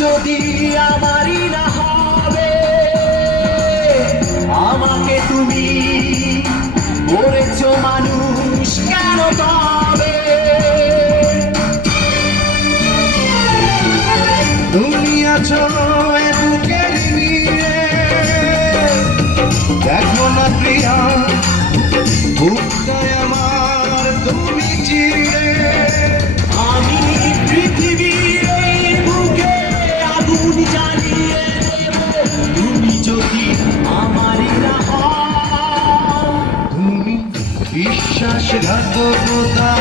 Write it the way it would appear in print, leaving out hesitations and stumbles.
যদি আমারই না হবে, আমাকে তুমি করেছো মানুষ কেন তবে? তুমি আছো বুকের নিয়ে, দেখো না প্রিয়া বুকটায় আমার তুমি চিরে। আমি পৃথিবীর এই বুকে আগুন জ্বালিয়ে দেব, তুমি যদি আমারই না হও। তুমি বিশ্বাসঘাতকতা